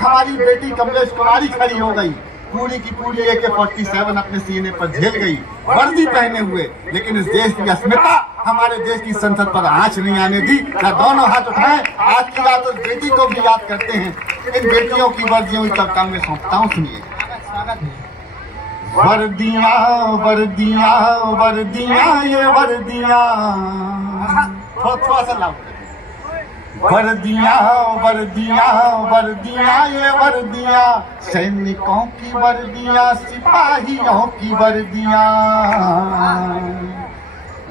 हमारी बेटी कमलेश कुमारी खड़ी हो गई, पूरी की पूरी AK-47 अपने सीने पर झेल गई, वर्दी पहने हुए, लेकिन इस देश की अस्मिता हमारे देश की संसद पर आंच नहीं आने दी। ना दोनों हाथ उठाएं, आज की रात उस बेटी को भी याद करते हैं। इन बेटियों की वर्दियों की कविता में सौंपता हूँ, सुनिए। वर्दियाँ वर्दियाँ वर्दियाँ ये वर्दियाँ, थोड़ा सा लाओ। वर्दियाँ वर्दियाँ वर्दियाँ ये वर्दियाँ, सैनिकों की वर्दियाँ, सिपाहियों की वर्दियाँ,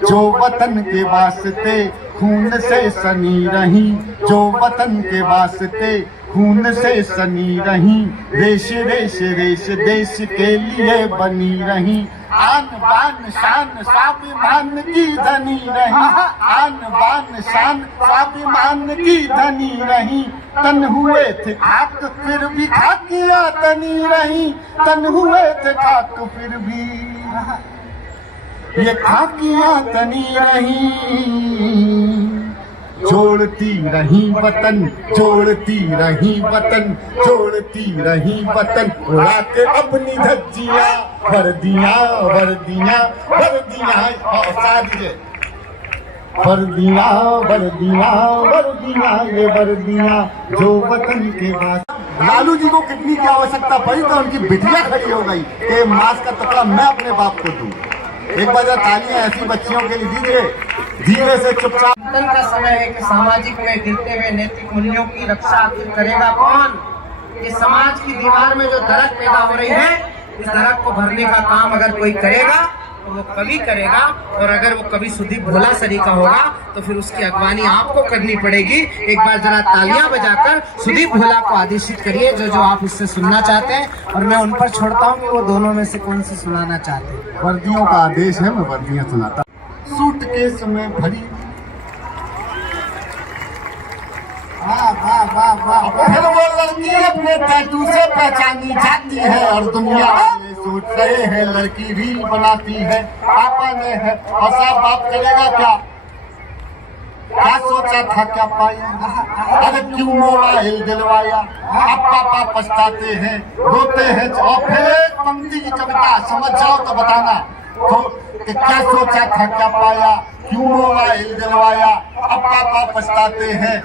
जो वतन के वास्ते खून से सनी रही, जो वतन के वास्ते खून से सनी रही, रेश रेश रेश देश के लिए बनी रही, आन बान शान स्वाभिमान की धनी रही, आन बान शान स्वाभिमान की धनी रही, तन हुए थे खाक फिर भी खाकियां तनी रही, तन हुए थे खाक फिर भी ये खाकियां तनी रही, जोड़ती रही वतन, जोड़ती रही वतन, जोड़ती रही वतन, उड़ा के अपनी धज्जियां, वर्दियां वर्दियां वर्दियां, वर्दियां वर्दियां वर्दियां ये वर्दियां, जो वतन के बाद। लालू जी को किडनी की आवश्यकता पड़ी तो उनकी बिटिया खड़ी हो गई कि मास्क का टुकड़ा मैं अपने बाप को दूं। एक बार तालियां ऐसी बच्चियों के लिए दीजिए, धीरे से चुपचाप। का समय है कि सामाजिक में गिरते हुए नैतिक मूल्यों की रक्षा आखिर करेगा कौन? ये समाज की दीवार में जो दरार पैदा हो रही है, इस दरार को भरने का काम अगर कोई करेगा तो वो कवि करेगा, और अगर वो कवि सुदीप भोला सरी का होगा तो फिर उसकी अगवानी आपको करनी पड़ेगी। एक बार जरा तालियां बजाकर सुदीप भोला को आदेशित करिए जो आप उससे सुनना चाहते हैं, और मैं उन पर छोड़ता हूँ कि वो दोनों में से कौन सी सुनाना चाहते हैं। वर्दियों का आदेश है, मैं वर्दियां सुनाता। सूटकेस में भरी, फिर वो लड़की अपने टैटू से पहचानी जाती है, और दुनिया वाले सोच रहे हैं लड़की रील बनाती है। पापा ने है और साहब बाप करेगा क्या, क्या सोचा था क्या पाया, अरे क्यों मोबाइल दिलवाया। अब पापा पछताते हैं, रोते हैं, और फिर एक पंक्ति की कविता समझ जाओ तो बताना तो कि क्या सोचा था क्या पाया, क्यों मोबाइल दिलवाया, अब पापा पछताते हैं।